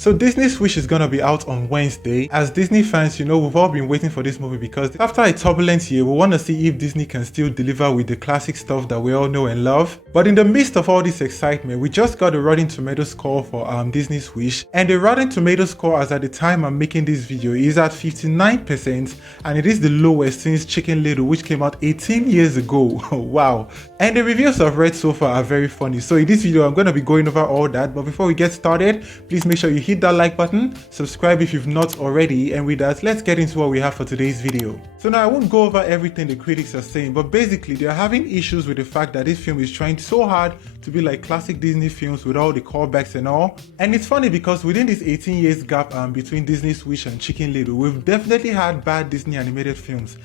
So Disney's Wish is gonna be out on Wednesday. As Disney fans, we've all been waiting for this movie because after a turbulent year, we want to see if Disney can still deliver with the classic stuff that we all know and love. But in the midst of all this excitement, we just got a Rotten Tomatoes score for Disney's Wish, and the Rotten Tomatoes score as at the time I'm making this video is at 59%, and it is the lowest since Chicken Little, which came out 18 years ago. Wow. And the reviews I've read so far are very funny. So in this video, I'm going to be going over all that. But before we get started, please make sure you hit that like button, subscribe if you've not already, and with that, let's get into what we have for today's video. So now I won't go over everything the critics are saying, but basically they're having issues with the fact that this film is trying so hard to be like classic Disney films with all the callbacks and all. And it's funny because within this 18 years gap between Disney's Wish and Chicken Little, we've definitely had bad Disney animated films.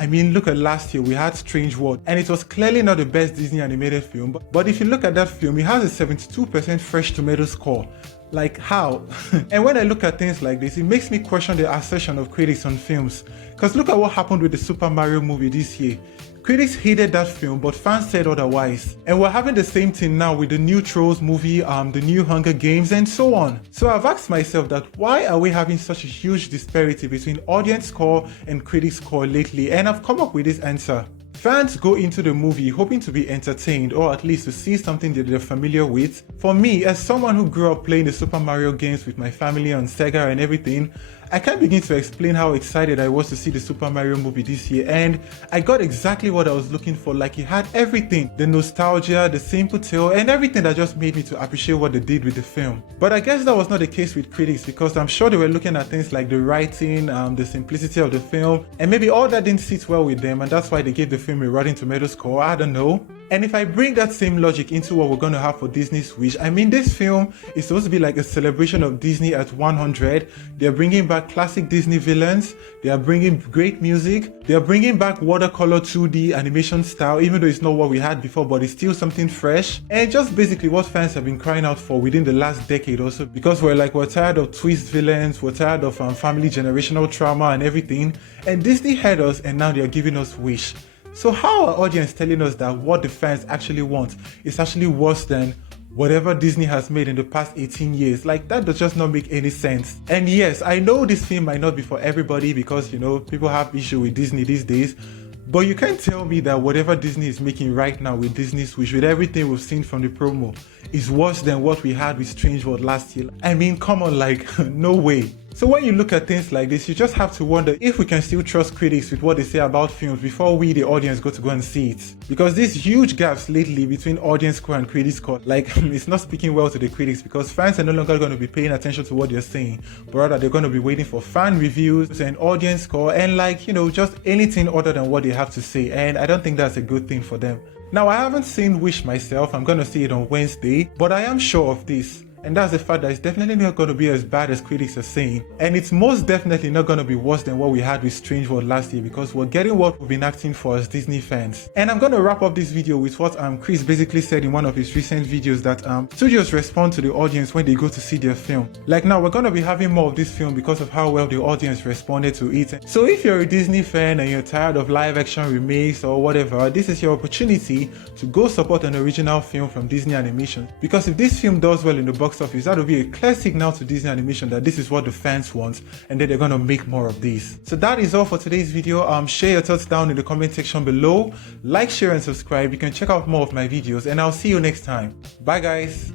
I mean, look at last year, we had Strange World, and it was clearly not the best Disney animated film, but if you look at that film, it has a 72% fresh tomato score. Like, how? And when I look at things like this, it makes me question the assertion of critics on films. Because look at what happened with the Super Mario movie this year. Critics hated that film, but fans said otherwise. And we're having the same thing now with the new Trolls movie, the new Hunger Games, and so on. So I've asked myself that why are we having such a huge disparity between audience score and critics score lately? And I've come up with this answer. Fans go into the movie hoping to be entertained or at least to see something that they're familiar with. For me, as someone who grew up playing the Super Mario games with my family on Sega and everything, I can't begin to explain how excited I was to see the Super Mario movie this year, and I got exactly what I was looking for. Like, it had everything, the nostalgia, the simple tale, and everything that just made me to appreciate what they did with the film. But I guess that was not the case with critics, because I'm sure they were looking at things like the writing, the simplicity of the film, and maybe all that didn't sit well with them, and that's why they gave the film a Rotten Tomatoes score. I don't know. And if I bring that same logic into what we're going to have for Disney's Wish, I mean, this film is supposed to be like a celebration of Disney at 100. They're bringing back classic Disney villains. They are bringing great music. They are bringing back watercolor 2D animation style, even though it's not what we had before, but it's still something fresh. And just basically what fans have been crying out for within the last decade also, because we're tired of twist villains, we're tired of family generational trauma and everything. And Disney had us, and now they are giving us Wish. So how are audience telling us that what the fans actually want is actually worse than whatever Disney has made in the past 18 years? Like, that does just not make any sense. And yes, I know this film might not be for everybody because, people have issue with Disney these days. But you can't tell me that whatever Disney is making right now with Disney's Wish, with everything we've seen from the promo, is worse than what we had with Strange World last year. I mean, come on, like, no way. So when you look at things like this, you just have to wonder if we can still trust critics with what they say about films before we, the audience, go to go and see it. Because these huge gaps lately between audience score and critics score, like, it's not speaking well to the critics, because fans are no longer going to be paying attention to what they're saying, but rather they're going to be waiting for fan reviews and audience score and, like, just anything other than what they have to say. And I don't think that's a good thing for them. Now, I haven't seen Wish myself. I'm going to see it on Wednesday, but I am sure of this. And that's the fact that it's definitely not going to be as bad as critics are saying. And it's most definitely not going to be worse than what we had with Strange World last year, because we're getting what we've been acting for as Disney fans. And I'm going to wrap up this video with what Chris basically said in one of his recent videos, that studios respond to the audience when they go to see their film. Like, now we're going to be having more of this film because of how well the audience responded to it. So if you're a Disney fan and you're tired of live action remakes or whatever, this is your opportunity to go support an original film from Disney Animation. Because if this film does well in the box office, that will be a clear signal to Disney Animation that this is what the fans want, and then they're going to make more of these. So that is all for today's video. Share your thoughts down in the comment section below. Like, share, and subscribe. You can check out more of my videos, and I'll see you next time. Bye, guys.